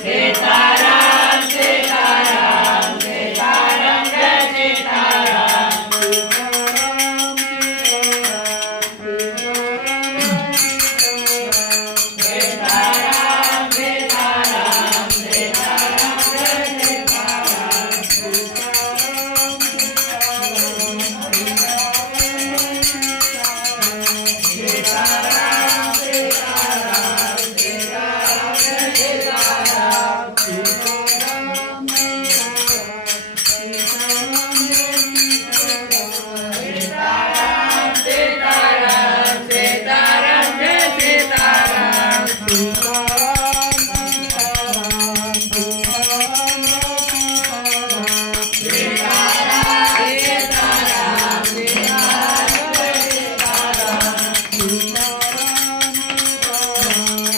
Sitaram Sitaram Sitaram Jai Sitaram Sitaram Sitaram Sitaram Jai Sitaram Sitaram Sitaram Sitaram Jai Sitaram.